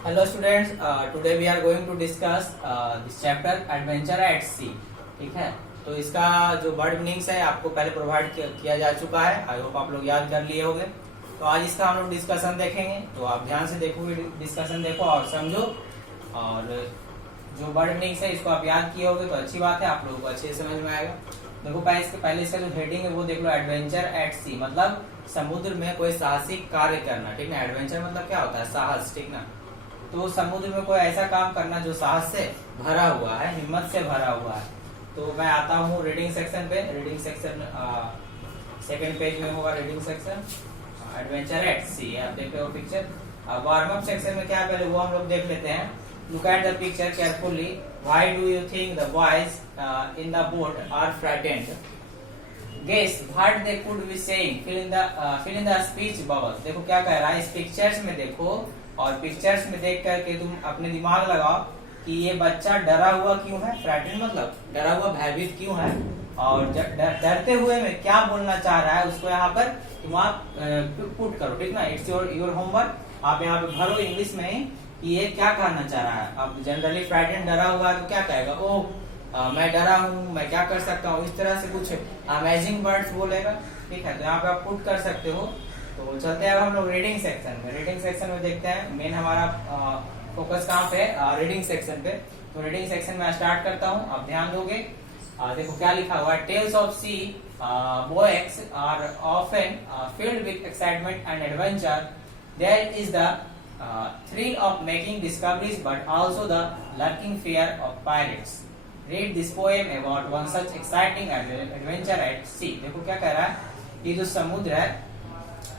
Hello students, today we are going to discuss this chapter Adventure at Sea. ठीक है, तो इसका जो वर्ड मीनिंग्स है आपको पहले प्रोवाइड किया जा चुका है। आई होप आप लोग याद कर लिए होंगे। तो आज इसका हम लोग डिस्कशन देखेंगे, तो आप ध्यान से देखोगे, डिस्कशन देखो और समझो, और जो वर्ड मीनिंग्स है इसको आप याद किए होगे तो अच्छी बात है, आप लोगों को अच्छे से समझ में आएगा। देखो पहले इसका जो हेडिंग है वो देख लो, एडवेंचर एट सी, मतलब समुद्र में कोई साहसिक कार्य करना। ठीक ना, एडवेंचर मतलब क्या होता है, साहस। ठीक ना, तो समुद्र में कोई ऐसा काम करना जो साहस से भरा हुआ है, हिम्मत से भरा हुआ है। तो मैं आता हूँ रीडिंग सेक्शन पे। रीडिंग सेक्शन सेकंड पेज में होगा रीडिंग सेक्शन, एडवेंचर एट सी। आप देख रहे हो पिक्चर। वार्म अप सेक्शन में क्या है पहले वो हम लोग देख लेते हैं। Look at the picture carefully. Why do you think the boys in the boat are frightened? Guess what they could be saying. Fill in the speech bubble. देखो क्या कह रहा है, इस पिक्चर्स में देखो और पिक्चर्स में देख करके तुम अपने दिमाग लगाओ कि ये बच्चा डरा हुआ क्यों है। फ्राइटेंड मतलब डरा हुआ, भयभीत क्यों है, और डरते हुए में क्या बोलना चाह रहा है उसको यहाँ पर तुम आप पुट करो। ठीक ना, इट्स योर होमवर्क। आप यहाँ पे भरो इंग्लिश में ही कि ये क्या कहना चाह रहा है। अब जनरली फ्राइटेंड डरा हुआ है तो क्या कहेगा, ओह मैं डरा हूँ, मैं क्या कर सकता हूँ, इस तरह से कुछ अमेजिंग वर्ड्स बोलेगा। ठीक है, तो यहाँ पे आप पुट कर सकते हो। तो चलते हैं अब हम लोग रीडिंग सेक्शन में। रीडिंग सेक्शन में देखते हैं मेन हमारा फोकस कहाँ पे, रीडिंग सेक्शन पे। तो रीडिंग सेक्शन में स्टार्ट करता हूँ, आप ध्यान दोगे। देखो क्या लिखा हुआ है, टेल्स ऑफ सी बोएक्स are often filled with excitement and adventure. There is the thrill of making discoveries but also the lurking fear of pirates. Read this poem about one such exciting adventure at sea. देखो क्या कह रहा है, ये जो समुद्र है,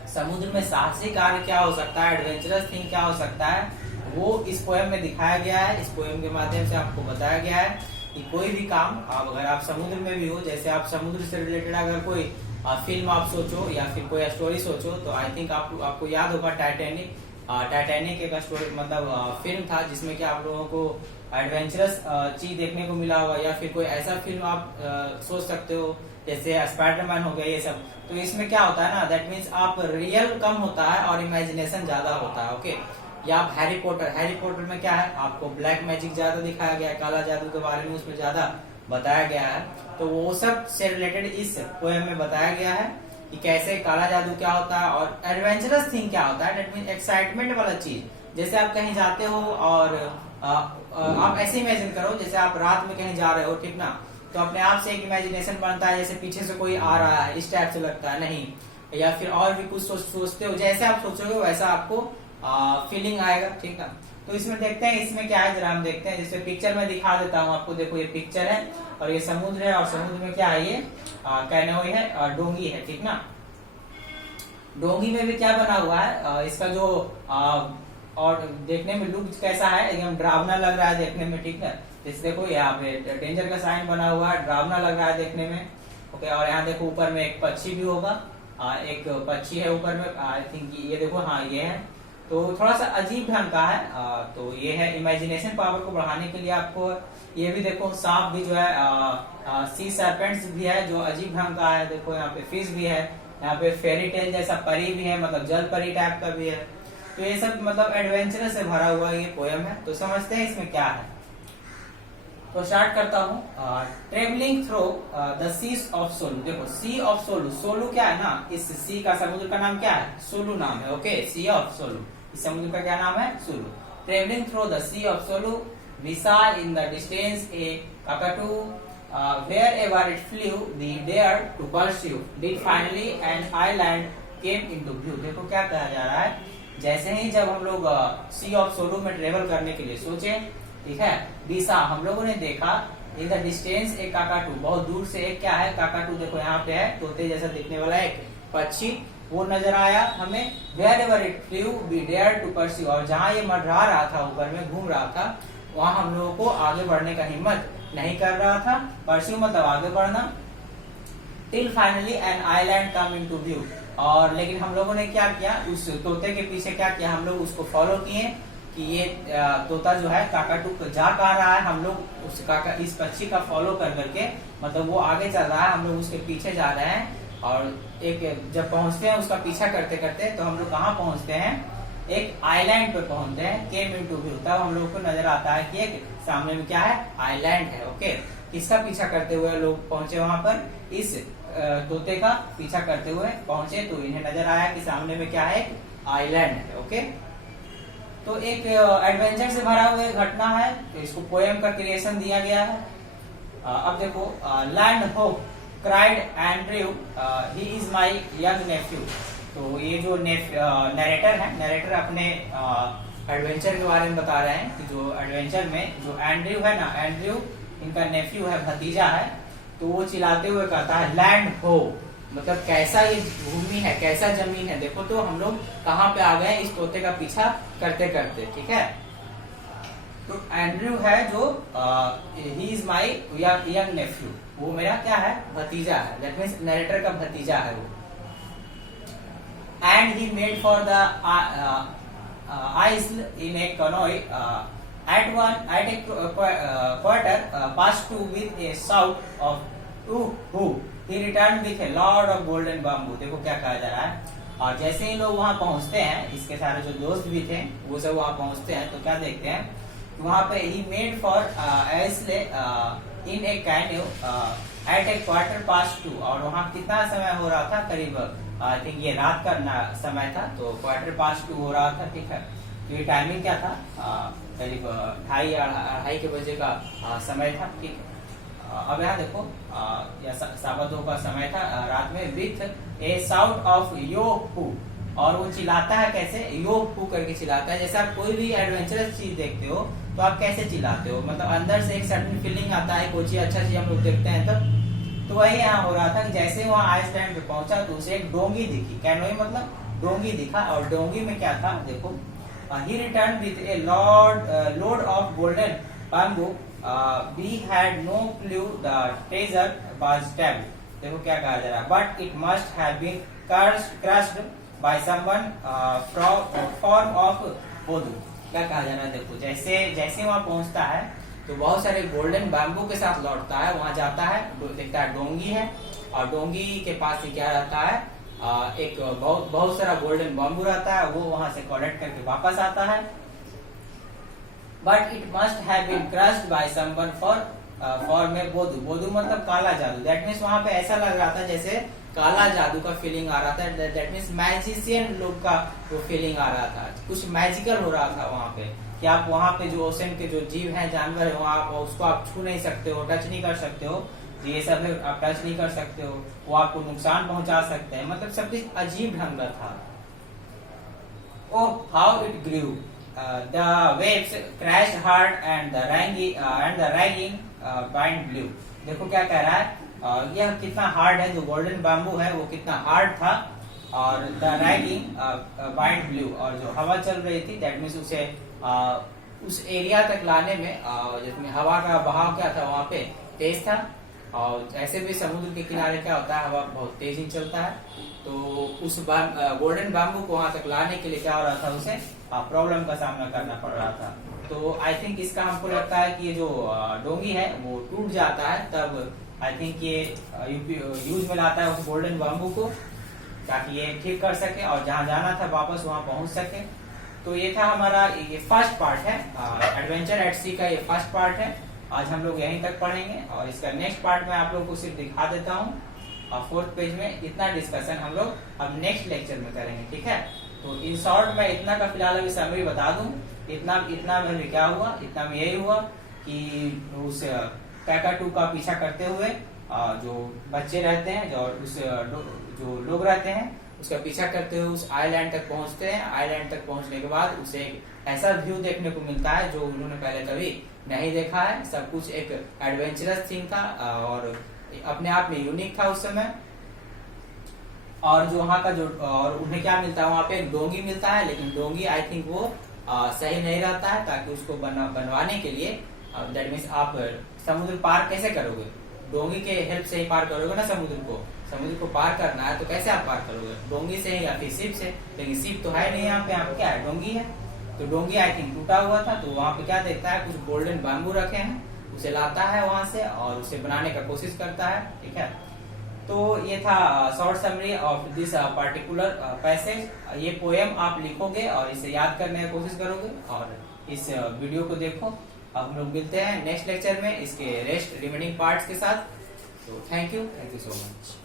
समुद्र में साहसिक कार्य क्या हो सकता है, एडवेंचरस थिंग क्या हो सकता है, वो इस पोएम में दिखाया गया है। इस पोएम के माध्यम से आपको बताया गया है कि कोई भी काम अगर आप समुद्र में भी हो, जैसे आप समुद्र से रिलेटेड अगर कोई फिल्म आप सोचो या फिर कोई स्टोरी सोचो, तो आई थिंक आपको याद होगा टाइटैनिक। टाइटैनिक एक स्टोरी मतलब फिल्म था जिसमें कि आप लोगों को एडवेंचरस चीज देखने को मिला होगा, या फिर कोई ऐसा फिल्म आप सोच सकते हो जैसे स्पाइडरमैन हो गया, ये सब। तो इसमें क्या होता है ना, दैट मीन्स आप रियल कम होता है और इमेजिनेशन ज्यादा होता है। ओके, या आप हैरी पॉटर में क्या है, आपको ब्लैक मैजिक ज्यादा दिखाया गया है, काला जादू के बारे में उसमें ज्यादा बताया गया है। तो वो सब से रिलेटेड इस पोएम में बताया गया है कि कैसे काला जादू क्या होता है और एडवेंचरस थिंग क्या होता है। दैट मीन्स एक्साइटमेंट वाला चीज। जैसे आप कहीं जाते हो और आप ऐसे इमेजिन करो जैसे आप रात में कहीं जा रहे हो, ठीक ना, तो अपने आप से एक इमेजिनेशन बनता है जैसे पीछे से कोई आ रहा है, इस टाइप से लगता है, नहीं, या फिर और भी कुछ सोचते हो, जैसे आप सोचोगे वैसा आपको फीलिंग आएगा। ठीक ना, तो इसमें देखते हैं इसमें क्या है, जरा हम देखते हैं। जैसे पिक्चर में दिखा देता हूँ आपको। देखो ये पिक्चर है और ये समुद्र है, और समुद्र में क्या है, ये कैनोई है और डोंगी है। ठीक ना, डोंगी में भी क्या बना हुआ है, इसका जो और देखने में लुक कैसा है, एकदम डरावना लग रहा है देखने में। ठीक है, जैसे देखो यहाँ पे डेंजर का साइन बना हुआ है, डरावना लग रहा है देखने में। ओके, और यहाँ देखो ऊपर में एक पक्षी भी होगा, एक पक्षी है ऊपर में, आई थिंक ये देखो, हाँ ये है। तो थोड़ा सा अजीब ढंग का है। तो ये है इमेजिनेशन पावर को बढ़ाने के लिए आपको। ये भी देखो सांप भी जो है, सी सर्पेंट्स भी है जो अजीब ढंग का है। देखो यहाँ पे फिश भी है, यहाँ पे फेरी टेल जैसा परी भी है, मतलब जल परी टाइप का भी है। तो ये सब मतलब एडवेंचरस से भरा हुआ ये पोएम है। तो समझते हैं इसमें क्या है। तो स्टार्ट करता हूँ। Travelling through the seas of Sulu. देखो सी ऑफ सोलू, सोलू क्या है ना, इस सी का समुद्र का नाम क्या है, सोलू नाम है। ओके, सी ऑफ सोलू, इस समुद्र का क्या नाम है, Sulu. Travelling through the sea of Sulu we saw in the distance a cockatoo, wherever it flew we dared to pursue, did finally an island came into view। देखो क्या कहा जा रहा है, जैसे ही जब हम लोग सी ऑफ सोलू में ट्रेवल करने के लिए सोचे, ठीक है, दिशा हम लोगों ने देखा, इन द डिस्टेंस एक काकाटू, बहुत दूर से एक क्या है, काकाटू। देखो यहाँ पे है तोते जैसा दिखने वाला एक पक्षी, वो नजर आया हमें। wherever it flew we dared to pursue, और जहाँ ये मंडरा रहा था, ऊपर में घूम रहा था, वहां हम लोगों को आगे बढ़ने का हिम्मत नहीं कर रहा था। परस्यू मतलब आगे बढ़ना। Till finally an island come into view, और लेकिन हम लोगों ने क्या किया, उस तोते के पीछे क्या किया, हम लोग उसको फॉलो किए कि ये तोता जो है काकाटू जा कहा रहा है, हम लोग उस इस पक्षी का फॉलो कर करके, मतलब वो आगे चल रहा है, हम लोग उसके पीछे जा रहे हैं। और एक जब पहुंचते हैं उसका पीछा करते करते, तो हम लोग कहाँ पहुंचते हैं, एक आइलैंड पे पहुंचते हैं, केम इनटू व्यू, तब हम लोग को नजर आता है कि एक सामने में क्या है, आइलैंड है। ओके, किसका पीछा करते हुए लोग पहुंचे वहां पर, इस तोते का पीछा करते हुए पहुंचे, तो इन्हें नजर आया कि सामने में क्या है, आइलैंड है। ओके, तो एक एडवेंचर से भरा हुआ घटना है, तो इसको पोएम का क्रिएशन दिया गया है। अब देखो, land hope cried Andrew, he is my young nephew. तो ये जो नरेटर है, नरेटर अपने एडवेंचर के बारे में बता रहे हैं कि जो एडवेंचर में जो एंड्रयू है ना, एंड्रयू इनका नेफ्यू है, भतीजा है, तो वो चिल्लाते हुए कहता है लैंड हो, मतलब कैसा ये भूमि है, कैसा जमीन है। देखो तो हम लोग कहाँ पे आ गए इस तोते का पीछा करते करते। ठीक है, तो एंड्रयू है जो he is my young nephew, वो मेरा क्या है, भतीजा है, दैट मीन्स नरेटर का भतीजा है वो। And he made for the isle in A Kanoi at a quarter past 2 with a shout of who he returned with a lot of golden bamboo। देखो क्या कहा जा रहा है, और जैसे ही लोग वहां पहुंचते हैं, इसके सारे जो दोस्त भी थे वो सब वहां पहुंचते हैं, तो क्या देखते हैं कि वहां पे ही made for isle in a canoe at a quarter past 2, और वहां कितना समय हो रहा था, करीब आई थिंक ये रात का समय था, तो क्वार्टर पास्ट 2 हो रहा था। ठीक है, तो ये टाइमिंग क्या था, करीब 2:30 के बजे का समय था। ठीक, अब यहाँ देखो, या 2:15 का समय था रात में, विथ ए साउट ऑफ यो हू, और वो चिल्लाता है कैसे, यो हू करके चिल्लाता है। जैसे आप कोई भी एडवेंचरस चीज देखते हो तो आप कैसे चिल्लाते हो, मतलब अंदर से एक सर्टेन फीलिंग आता है, कोई चीज अच्छा चीज हम लोग देखते हैं तब। तो वही यहाँ हो रहा था कि जैसे वहाँ आइसलैंड पे पहुंचा तो उसे एक डोंगी दिखी, कैनोई मतलब डोंगी दिखा, और डोंगी में क्या था देखो, he returned with a load of golden bamboo, we had no clue the treasure was taboo। देखो क्या कहा जा रहा है, but it must have been crushed by someone from form of voodoo। क्या कहा जा रहा है, देखो जैसे जैसे वहां पहुंचता है तो बहुत सारे गोल्डन बैम्बू के साथ लौटता है, वहां जाता है, देखता है डोंगी है, और डोंगी के पास ही क्या रहता है, एक बहुत सारा गोल्डन बम्बू रहता है, वो वहां से कलेक्ट करके वापस आता है। But it must have been crushed by someone for में बोधू, बोधू मतलब काला जादू, दैट मीन्स वहां पे ऐसा लग रहा था जैसे काला जादू का फीलिंग आ रहा था, दैट मीन्स मैजिशियन लोग का वो फीलिंग आ रहा था, कुछ मैजिकल हो रहा था वहां पे, कि आप वहां पे जो ओशन के जो जीव हैं, जानवर है, वहां उसको आप छू नहीं सकते हो, टच नहीं कर सकते हो, ये सब है आप टच नहीं कर सकते हो, वो आपको नुकसान पहुंचा सकते हैं, मतलब सब कुछ अजीब ढंग का था। Oh how it grew, the waves crashed hard and the ragging bind blue. देखो क्या कह रहा है, यह कितना हार्ड है, जो गोल्डन बैम्बू है वो कितना हार्ड था, और द रैगिंग बाइंड ब्लू, और जो हवा चल रही थी दैट मीन्स उसे उस एरिया तक लाने में जिसमें हवा का बहाव क्या था वहां पे तेज था, और ऐसे भी समुद्र के किनारे क्या होता है, हवा बहुत तेज ही चलता है, तो उस गोल्डन बैम्बू को वहां तक लाने के लिए क्या हो रहा था, उसे प्रॉब्लम का सामना करना पड़ रहा था। तो आई थिंक इसका हमको लगता है कि ये जो डोंगी है वो टूट जाता है, तब आई थिंक ये यूज में लाता है उस गोल्डन बैम्बू को, ताकि ये ठीक कर सके और जहां जाना था वापस वहां पहुंच सके। तो ये था हमारा, ये फर्स्ट पार्ट है एडवेंचर एट सी का, ये फर्स्ट पार्ट है। आज हम लोग यहीं तक पढ़ेंगे, और इसका नेक्स्ट पार्ट में आप लोग को सिर्फ दिखा देता हूँ, और 4th पेज में इतना डिस्कशन हम लोग अब नेक्स्ट लेक्चर में करेंगे। ठीक है, तो इन शॉर्ट में इतना का फिलहाल अभी समरी बता दूं, इतना में भी क्या हुआ, इतना में यही हुआ कि उस कैकाटू का पीछा करते हुए जो बच्चे रहते हैं, जो लोग रहते हैं, उसका पीछा करते हुए उस आइलैंड तक पहुंचते हैं। आइलैंड तक पहुंचने के बाद उसे एक ऐसा व्यू देखने को मिलता है जो उन्होंने पहले कभी नहीं देखा है। सब कुछ एक एडवेंचरस थिंग था और अपने आप में यूनिक था उस समय। और जो वहाँ का जो और उन्हें क्या मिलता है, वहाँ पे एक डोंगी मिलता है, लेकिन डोंगी आई थिंक वो सही नहीं रहता है, ताकि उसको बनवाने के लिए दैट मीन्स आप समुद्र पार कैसे करोगे, डोंगी के हेल्प से ही पार करोगे ना समुद्र को पार करना है तो कैसे आप पार करोगे, डोंगी से या फिर शिप से। लेकिन शिप तो है नहीं यहाँ पे, क्या है, डोंगी है। तो डोंगी आई थिंक टूटा हुआ था, तो वहाँ पे क्या देखता है, कुछ गोल्डन बैम्बू रखे हैं, उसे लाता है वहां से और उसे बनाने का कोशिश करता है। ठीक है, तो ये था short summary of this particular passage. ये पोएम आप लिखोगे और इसे याद करने की कोशिश करोगे और इस वीडियो को देखो। हम लोग मिलते हैं नेक्स्ट लेक्चर में इसके रेस्ट रिमेनिंग पार्ट्स के साथ। तो थैंक यू सो मच।